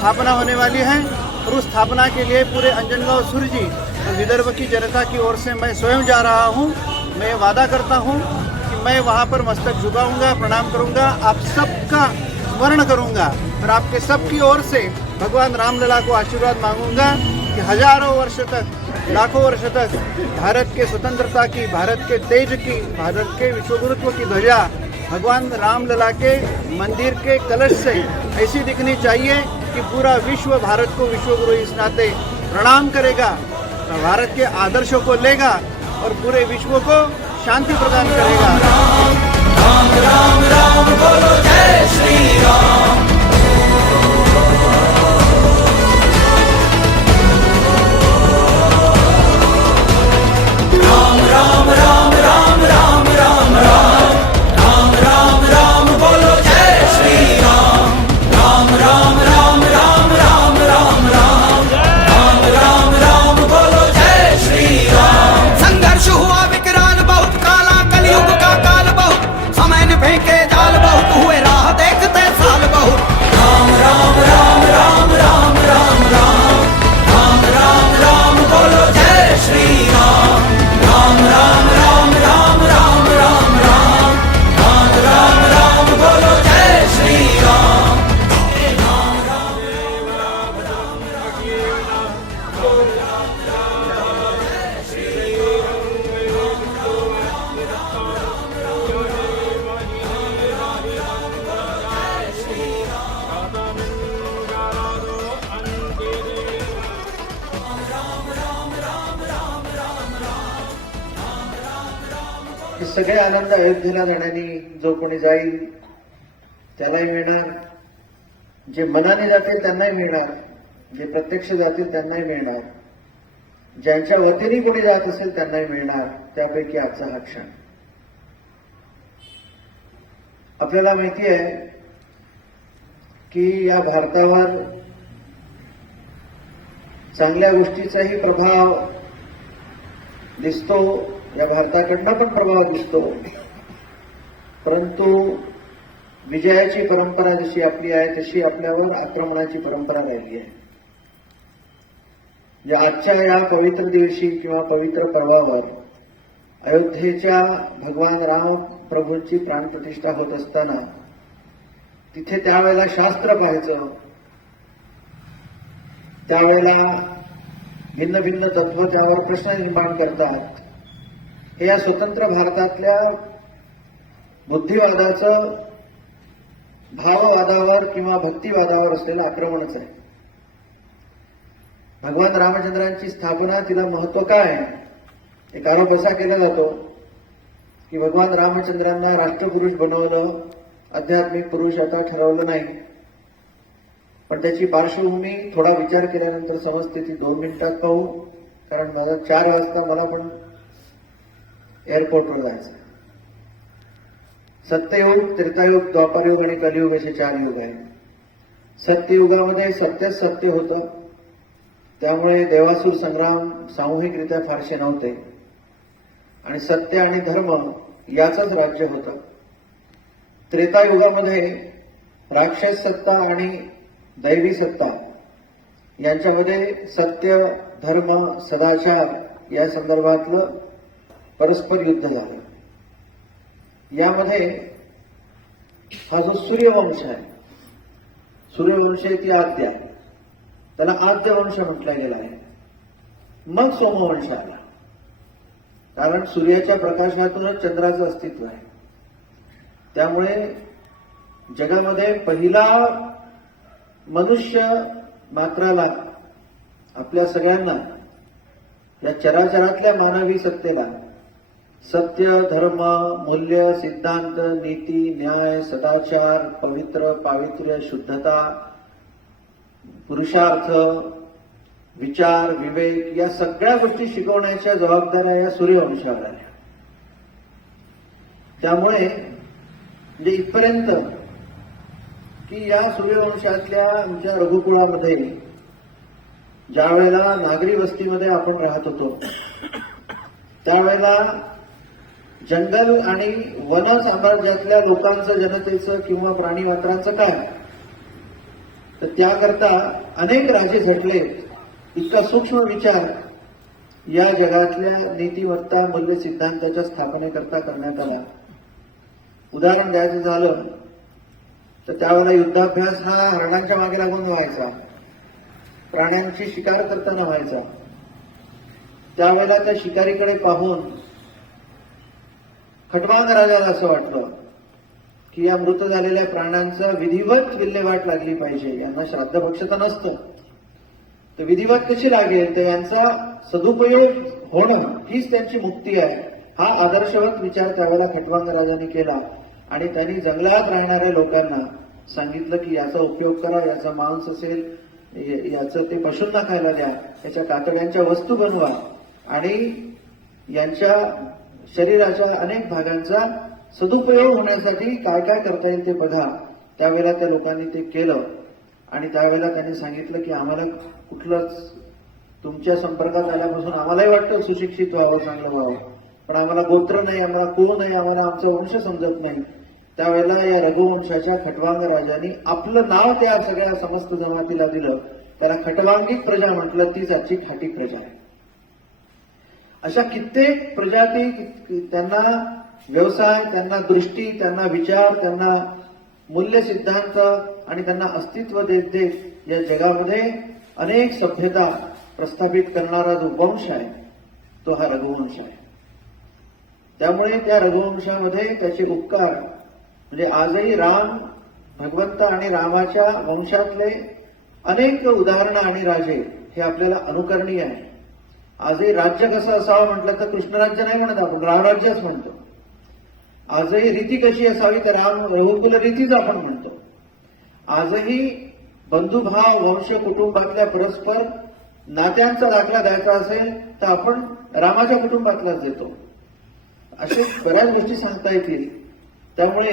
स्थापना होने वाली है और उस स्थापना के लिए पूरे अंजनगांव सुरजी और विदर्भ की जनता की ओर से मैं स्वयं जा रहा हूँ। मैं वादा करता हूँ कि मैं वहाँ पर मस्तक झुकाऊंगा, प्रणाम करूंगा, आप सबका स्मरण करूंगा और आपके सबकी ओर से भगवान रामलला को आशीर्वाद मांगूंगा कि हजारों वर्ष तक, लाखों वर्ष तक भारत के स्वतंत्रता की, भारत के तेज की, भारत के विश्वगुरुत्व की ध्वजा भगवान रामलला के मंदिर के कलश से ऐसी दिखनी चाहिए कि पूरा विश्व भारत को विश्वगुरु इस नाते प्रणाम करेगा, भारत के आदर्शों को लेगा और पूरे विश्व को शांति प्रदान करेगा। राम राम राम बोलो, जय श्री राम। राम राम राम राम राम राम राम, राम राम राम बोलो, जय श्री राम। राम राम राम राम राम राम राम, राम राम राम बोलो, जय श्री राम। संघर्ष हुआ विकराल बहुत, काला कलयुग का काल बहुत, समय ने फेंके जाल बहुत, हुए राह देखते साल बहुत। राम राम राम राम राम राम राम, राम राम राम बोलो, जय श्री राम। राम राम राम राम राम राम राम, राम राम राम बोलो, जय श्री राम। हे सगळे आनंद अयोध्येला जाण्याने जो कोणी जाईल त्यालाही मिळणार, जे मनाने जातील त्यांनाही मिळणार, जे प्रत्यक्ष जातील त्यांनाही मिळणार, ज्यांच्या वतीने कोणी जात असेल त्यांनाही मिळणार, त्यापैकी आजचा हा क्षण. आपल्याला माहिती आहे की या भारतावर चांगल्या गोष्टीचाही प्रभाव दिसतो, या भारताकडनं पण प्रभाव दिसतो, परंतु विजयाची परंपरा जशी आपली आहे तशी आपल्यावर आक्रमणाची परंपरा राहिली आहे. आजच्या या पवित्र दिवशी किंवा पवित्र पर्वावर अयोध्येच्या भगवान राम प्रभूंची प्राणप्रतिष्ठा होत असताना तिथे त्यावेळेला शास्त्र पाहायचं, त्यावेळेला भिन्न भिन्न तत्व त्यावर प्रश्न निर्माण करतात. हे या स्वतंत्र भारतातल्या बुद्धिवादाचं भाववादावर किंवा भक्तिवादावर असलेलं आक्रमणच आहे. भगवान रामचंद्रांची स्थापना, तिला महत्व काय? एक आरोप असा केला जातो की भगवान रामचंद्रांना राष्ट्रपुरुष बनवलं, आध्यात्मिक पुरुष आता ठरवलं नाही. पण त्याची पार्श्वभूमी थोडा विचार केल्यानंतर समजते, ती 2 मिनिटात पाहू, कारण मला 4 वाजता मला पण एअरपोर्टवर जायचं. सत्ययुग, त्रेतायुग, द्वापारयुग आणि कलियुग असे 4 युग आहेत. सत्ययुगामध्ये सत्यच सत्य होतं, त्यामुळे देवासूर संग्राम सामूहिकरित्या फारसे नव्हते आणि सत्य आणि धर्म याचंच राज्य होतं. त्रेतायुगामध्ये राक्षस सत्ता आणि दैवी सत्ता यांच्यामध्ये सत्य, धर्म, सदाचार या संदर्भातलं परस्पर युद्ध झालं. यामध्ये हा जो सूर्यवंश आहे, सूर्यवंश ती आद्या, त्याला आद्य वंश म्हटला गेला आहे. मग सोमवंश आला, कारण सूर्याच्या प्रकाशातूनच चंद्राचं अस्तित्व आहे. त्यामुळे जगामध्ये पहिला मनुष्य मात्राला, आपल्या सगळ्यांना, या चराचरातल्या मानवी सत्तेला सत्य, धर्म, मूल्य, सिद्धांत, नीती, न्याय, सदाचार, पवित्र, पावित्र्य, शुद्धता, पुरुषार्थ, विचार, विवेक या सगळ्या गोष्टी शिकवण्याच्या जबाबदाऱ्या या सूर्यवंशावर आल्या. त्यामुळे म्हणजे इथपर्यंत की या सूर्यवंशातल्या आमच्या रघुकुळामध्ये ज्या वेळेला नागरी वस्तीमध्ये आपण राहत होतो, त्यावेळेला जंगल आणि वन साम्राज्यातल्या लोकांचं, जनतेचं किंवा प्राणी मात्रांचं काय, तर त्याकरता अनेक राजे झटले. इतका सूक्ष्म विचार या जगातल्या नीतिमत्ता मूल्य सिद्धांताच्या स्थापनेकरता करण्यात आला. उदाहरण द्यायचं झालं तर त्यावेळेला युद्धाभ्यास हा हरणांच्या मागे लागून व्हायचा, प्राण्यांची शिकार करताना व्हायचा. त्यावेळेला त्या शिकारीकडे पाहून खटवांग राजाला असं वाटलं की या मृत झालेल्या प्राण्यांचं विधिवत विल्हेवाट लागली पाहिजे. यांना श्राद्ध भक्षता नसतं, तर विधिवत कशी लागेल, तर यांचा सदुपयोग होणं हीच त्यांची मुक्ती आहे. हा आदर्शवत विचार त्यावेळेला खटवांग राजाने केला आणि त्यांनी जंगलात राहणाऱ्या लोकांना सांगितलं की याचा उपयोग करा, याचा मांस असेल, याचं ते पशूंना खायला द्या, याच्या कातड्यांच्या वस्तू बनवा आणि यांच्या शरीराच्या अनेक भागांचा सदुपयोग होण्यासाठी काय काय करता येईल ते बघा. त्यावेळेला त्या लोकांनी ते केलं आणि त्यावेळेला त्यांनी सांगितलं की आम्हाला कुठलंच तुमच्या संपर्कात आल्यापासून आम्हालाही वाटतं सुशिक्षित व्हावं, चांगलं व्हावं, पण आम्हाला गोत्र नाही, आम्हाला कुळ नाही, आम्हाला आमचा वंश समजत नाही. त्यावेळेला या रघुवंशाच्या खटवांग राजांनी आपलं नाव त्या सगळ्या समस्त जमातीला दिलं. त्याला खटवांगिक प्रजा म्हटलं, तीच आजची खाटी प्रजा आहे. अशा कित्येक प्रजाती, त्यांना व्यवसाय, त्यांना दृष्टी, त्यांना विचार, त्यांना मूल्य सिद्धांत आणि त्यांना अस्तित्व देत देत या जगामध्ये अनेक सभ्यता प्रस्थापित करणारा जो वंश आहे तो हा रघुवंश आहे. त्यामुळे त्या रघुवंशामध्ये त्याचे उपकार म्हणजे आजही राम भगवंत आणि रामाच्या वंशातले अनेक उदाहरणं आणि राजे हे आपल्याला अनुकरणीय आहे. आजही राज्य कसं असावं म्हटलं तर कृष्णराज्य नाही म्हणत आपण, रामराज्यच म्हणतो. आजही रीती कशी असावी तर राम रघुकुल रीतीच आपण म्हणतो. आजही बंधुभाव, वंश, कुटुंबातल्या परस्पर नात्यांचा दाखला द्यायचा असेल तर आपण रामाच्या कुटुंबातलाच देतो. असे बऱ्याच गोष्टी सांगता येतील. त्यामुळे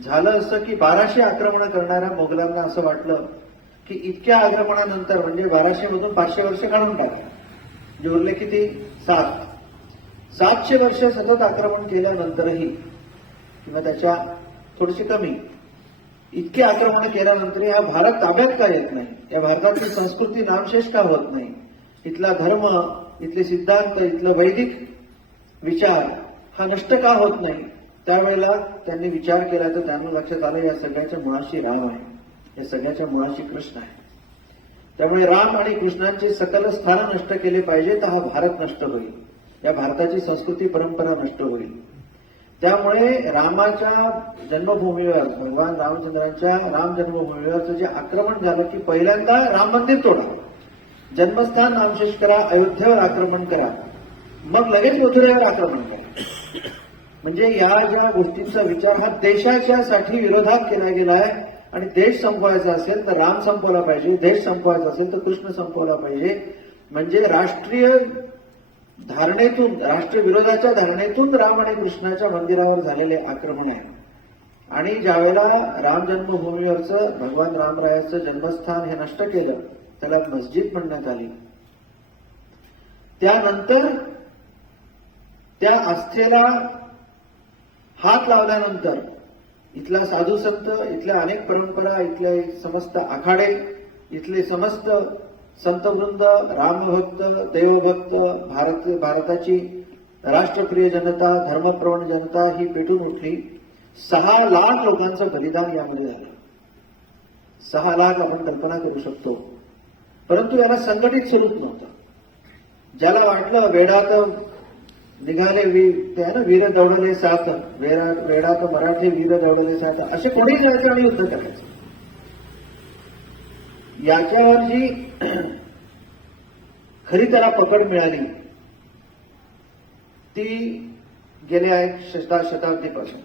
झालं असं की 1200 आक्रमण करणाऱ्या मोगलांना असं वाटलं की इतक्या आक्रमणानंतर म्हणजे 1200 मधून 500 वर्ष काढून टाका, जे उरले किती 700 वर्ष सतत आक्रमण केल्यानंतरही किंवा त्याच्या थोडीशी कमी इतके आक्रमण केल्यानंतर हा भारत ताब्यात का येत नाही, या भारताची संस्कृती नामशेष का होत नाही, इथला धर्म, इथले सिद्धांत, इथलं वैदिक विचार हा नष्ट का होत नाही. त्यावेळेला त्यांनी विचार केला तर त्यांना लक्षात आलं या सगळ्याच्या मुळाशी राम आहे, या सगळ्याच्या मुळाशी कृष्ण आहे. त्यामुळे राम आणि कृष्णांची सकल स्थान नष्ट केले पाहिजे तर हा भारत नष्ट होईल, या भारताची संस्कृती परंपरा नष्ट होईल. त्यामुळे रामाच्या जन्मभूमीवर, भगवान रामचंद्रांच्या राम जन्मभूमीवरचं जे आक्रमण झालं की पहिल्यांदा राम मंदिर तोडा, जन्मस्थान नामशेष करा, अयोध्येवर आक्रमण करा, मग लगेच मथुरेवर आक्रमण करा. म्हणजे या ज्या गोष्टींचा विचार हा देशाच्या साठी विरोधात केला गेला आहे. आणि देश संपवायचा असेल तर राम संपवला पाहिजे, देश संपवायचा असेल तर कृष्ण संपवला पाहिजे. म्हणजे राष्ट्रीय धारणेतून, राष्ट्र विरोधाच्या धारणेतून राम आणि कृष्णाच्या मंदिरावर झालेले आक्रमण आहे. आणि ज्यावेळेला राम जन्मभूमीवरचं भगवान रामरायाचं जन्मस्थान हे नष्ट केलं, त्याला मस्जिद म्हणण्यात आली. त्यानंतर त्या आस्थेला हात लावल्यानंतर इथला साधू संत, इथल्या अनेक परंपरा, इथले समस्त आखाडे, इथले समस्त संतवृंद, रामभक्त, देवभक्त, भारताची राष्ट्रप्रिय जनता, धर्मप्रवण जनता ही पेटून उठली. 6 लाख लोकांचं बलिदान यामध्ये झालं. 6 लाख आपण कल्पना करू शकतो. परंतु याला संघटित स्वरूप नव्हतं. ज्याला वाटलं वेडात निघाले ते आहे ना, वीर दौडले साथ, वेडात मराठी वीर दौडले साथ, असे कोणीच यायचं आणि युद्ध करायचं. याच्यावर जी खरी त्याला पकड मिळाली ती गेल्या 1 शताब्दीपासून,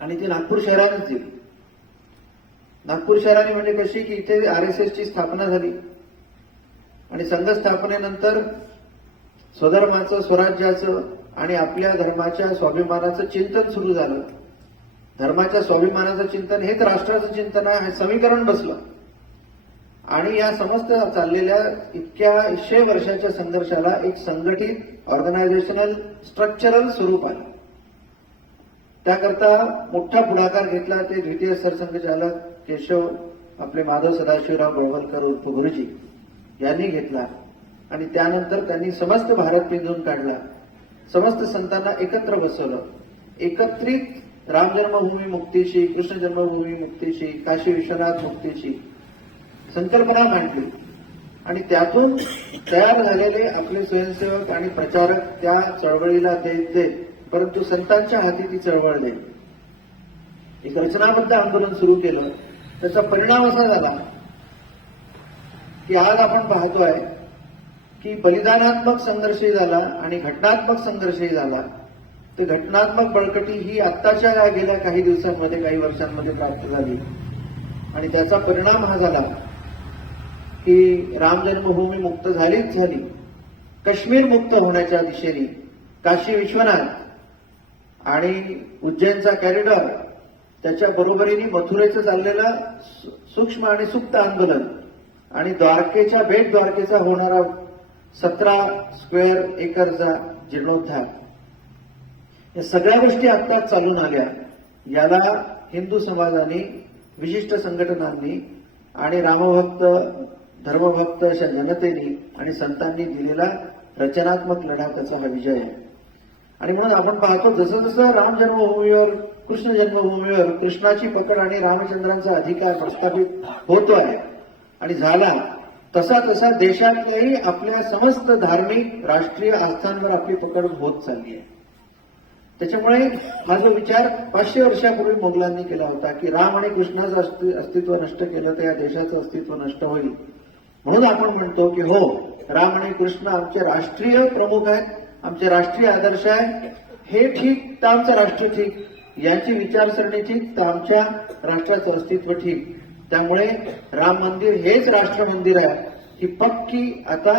आणि ती नागपूर शहरानेच दिली. नागपूर शहराने म्हणजे कशी की इथे RSSची स्थापना झाली आणि संघ स्थापनेनंतर स्वधर्माचं, स्वराज्याचं आणि आपल्या धर्माच्या स्वाभिमानाचं चिंतन सुरू झालं. धर्माच्या स्वाभिमानाचं चिंतन हेच राष्ट्राचं चिंतन आहे, हे समीकरण बसलं. आणि या समस्त चाललेल्या इतक्या 100 वर्षाच्या संघर्षाला एक संघटित ऑर्गनायझेशनल स्ट्रक्चरल स्वरूप आलं. त्याकरता मोठा पुढाकार घेतला ते द्वितीय सरसंघचालक केशव आपले माधव सदाशिवराव गोळवलकर उर्फ गुरुजी यांनी घेतला आणि त्यानंतर त्यांनी समस्त भारत पिंजून काढला. समस्त संतांना एकत्र बसवलं. एकत्रित राम जन्मभूमी मुक्तीची, कृष्ण जन्मभूमी मुक्तीची, काशी विश्वनाथ मुक्तीची संकल्पना मांडली आणि त्यातून तयार झालेले आपले स्वयंसेवक आणि प्रचारक त्या चळवळीला देत परंतु संतांच्या हाती ती चळवळ देईल. एक रचनाबद्ध आंदोलन सुरू केलं. त्याचा परिणाम असा झाला की आज आपण पाहतोय की बलिदानात्मक संघर्षही झाला आणि घटनात्मक संघर्षही झाला. तर घटनात्मक बळकटी ही आत्ताच्या गेल्या काही दिवसांमध्ये, काही वर्षांमध्ये प्राप्त झाली आणि त्याचा परिणाम हा झाला की राम जन्मभूमी मुक्त झालीच झाली. काश्मीर मुक्त होण्याच्या दिशेने काशी विश्वनाथ आणि उज्जैनचा कॉरिडॉर, त्याच्या बरोबरीने मथुरेचं चाललेलं सूक्ष्म आणि सुप्त आंदोलन आणि बेट द्वारकेचा होणारा 17 स्क्वेअर एकरचा जीर्णोद्धार, या सगळ्या गोष्टी आत्ताच चालून आल्या. याला हिंदू समाजाने, विशिष्ट संघटनांनी आणि रामभक्त धर्मभक्त अशा जनतेने आणि संतांनी दिलेला रचनात्मक लढा, त्याचा हा विजय आहे. आणि म्हणून आपण पाहतो जसं जसं राम जन्मभूमीवर, कृष्ण जन्मभूमीवर कृष्णाची पकड आणि रामचंद्रांचा अधिकार प्रस्थापित होतोय आणि झाला, तसा तसा देशातल्याही आपल्या समस्त धार्मिक राष्ट्रीय आस्थांवर आपली पकड होत चालली आहे. त्याच्यामुळे हा जो विचार 500 वर्षापूर्वी मोगलांनी केला होता की राम आणि कृष्णाचं अस्तित्व नष्ट केलं तर या देशाचं अस्तित्व नष्ट होईल, म्हणून आपण म्हणतो की हो, राम आणि कृष्ण आमचे राष्ट्रीय प्रमुख आहेत, आमचे राष्ट्रीय आदर्श आहे. हे ठीक तर आमचं राष्ट्र ठीक, यांची विचारसरणी ठीक तर आमच्या राष्ट्राचं अस्तित्व ठीक. त्यामुळे राम मंदिर हेच राष्ट्र मंदिर आहे ही पक्की आता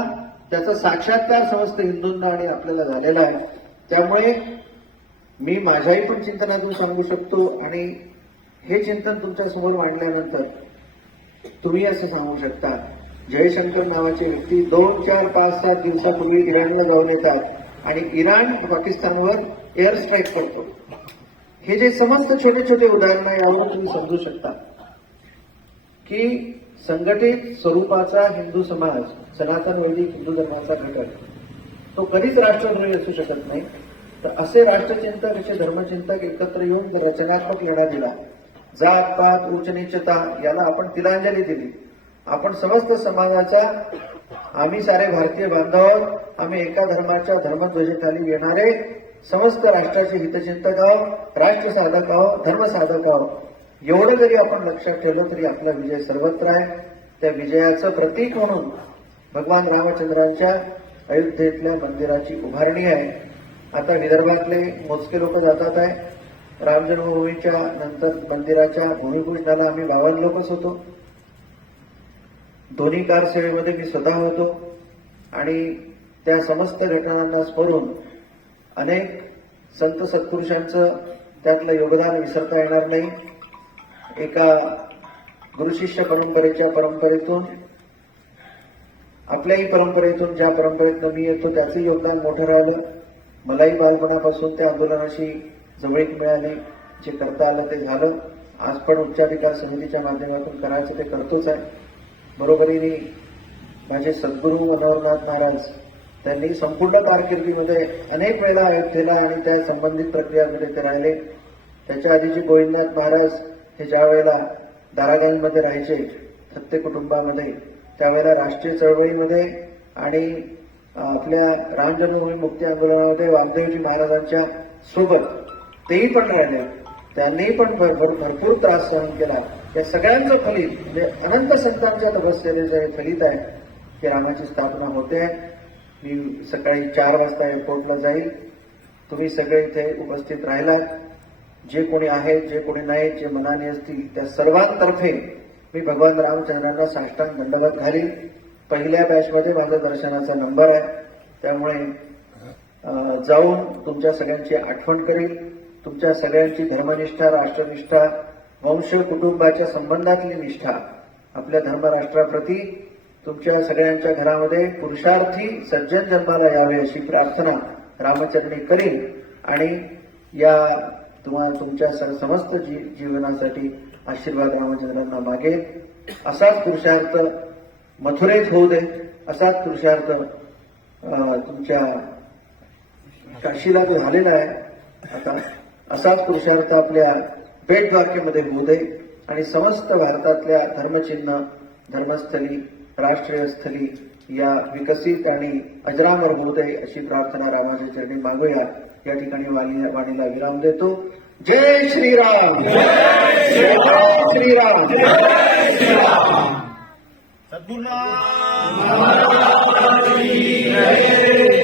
त्याचा साक्षात्कार समस्त हिंदूंना आणि आपल्याला झालेला आहे. त्यामुळे मी माझ्याही पण चिंतनातून सांगू शकतो आणि हे चिंतन तुमच्या समोर मांडल्यानंतर तुम्ही असं सांगू शकता. जयशंकर नावाचे व्यक्ती 2, 4, 5, 7 दिवसापूर्वी इराणला जाऊन येतात आणि इराण पाकिस्तानवर एअर स्ट्राईक करतो. हे जे समस्त छोटे छोटे उदाहरण यावर तुम्ही समजू शकता की संघटित स्वरूपाचा हिंदू समाज, सनातन वैदिक हिंदू धर्माचा घटक, तो कधीच राष्ट्रद्रोही असू शकत नाही. तर असे राष्ट्रचिंतक, असे धर्मचिंतक एकत्र येऊन रचनात्मक लढा दिला. जात पात उच्च नीचता याला आपण तिलांजली दिली. आपण समस्त समाजाचा, आम्ही सारे भारतीय बांधव आहोत, आम्ही एका धर्माच्या धर्मध्वजेखाली येणारे समस्त राष्ट्राचे हितचिंतक आहोत, राष्ट्र साधक आहोत, धर्म साधक आहोत. एवढं जरी आपण लक्षात ठेवलं तरी आपला विजय सर्वत्र आहे. त्या विजयाचं प्रतीक म्हणून भगवान रामचंद्रांच्या अयोध्येतल्या मंदिराची उभारणी आहे. आता विदर्भातले मोजके लोक जातात आहे. राम जन्मभूमीच्या नंतर मंदिराच्या भूमिपूजनाला आम्ही 52 लोकच होतो. दोन्ही कार सेवेमध्ये मी स्वतः होतो आणि त्या समस्त घटनांना स्मरून अनेक संत सत्पुरुषांचं त्यातलं योगदान विसरता येणार नाही. एका गुरुशिष्य परंपरेतून, आपल्याही परंपरेतून, ज्या परंपरेतून मी येतो त्याचं योगदान मोठं राहिलं. मलाही बालपणापासून त्या आंदोलनाशी जवळीक मिळाली. जे करता आलं ते झालं. आज पण उच्चाधिकार समितीच्या माध्यमातून करायचं ते करतोच आहे. बरोबरीने माझे सद्गुरू मनोहरनाथ महाराज, त्यांनी संपूर्ण कारकिर्दीमध्ये अनेक वेळा अयोध्येला आणि त्या संबंधित प्रक्रियांमध्ये ते राहिले. त्याच्या आधीचे गोविंदनाथ महाराज हे ज्या वेळेला दारागाईमध्ये राहायचे थत्ते कुटुंबामध्ये, त्यावेळेला राष्ट्रीय चळवळीमध्ये आणि आपल्या राम जन्मभूमी मुक्ती आंदोलनामध्ये वामदेवजी महाराजांच्या सोबत तेही पण राहिले. त्यांनी पण भरपूर त्रास सहन केला. या सगळ्यांचं फलित म्हणजे अनंत संतांच्या तपस्येचे जे फलित आहे की रामाची स्थापना होते. मी सकाळी 4 वाजता एअरपोर्टला जाईल. तुम्ही सगळे इथे उपस्थित राहिलात. जे कोणी आहेत, जे कोणी नाहीत, जे मनाने असतील त्या सर्वांतर्फे मी भगवान रामचंद्रांना साष्टांग दंडवत घालीन. पहिल्या बॅचमध्ये माझा दर्शनाचा नंबर आहे. त्यामुळे जाऊन तुमच्या सगळ्यांची आठवण करील. तुमच्या सगळ्यांची धर्मनिष्ठा, राष्ट्रनिष्ठा, वंश कुटुंबाच्या संबंधातली निष्ठा, आपल्या धर्मराष्ट्राप्रती तुमच्या सगळ्यांच्या घरामध्ये पुरुषार्थी सज्जन जन्माला यावे अशी प्रार्थना रामचरणी करीन आणि या तुमच्या समस्त जीवनासाठी आशीर्वाद रामचंद्रांना मागेल. असाच पुरुषार्थ मथुरेत होऊ दे, असाच पुरुषार्थ तुमच्या काशीला जो झालेला आहे आता, असाच पुरुषार्थ आपल्या बेट द्वारकेमध्ये होऊ दे आणि समस्त भारतातल्या धर्मचिन्ह, धर्मस्थली, राष्ट्रीय स्थली या विकसित आणि अजरामर होऊ दे अशी प्रार्थना रामाच्या चरणी मागूया. या ठिकाणी वाणीला विराम देतो. जय श्रीराम, जय श्रीराम. सद्गुरु महाराज की जय.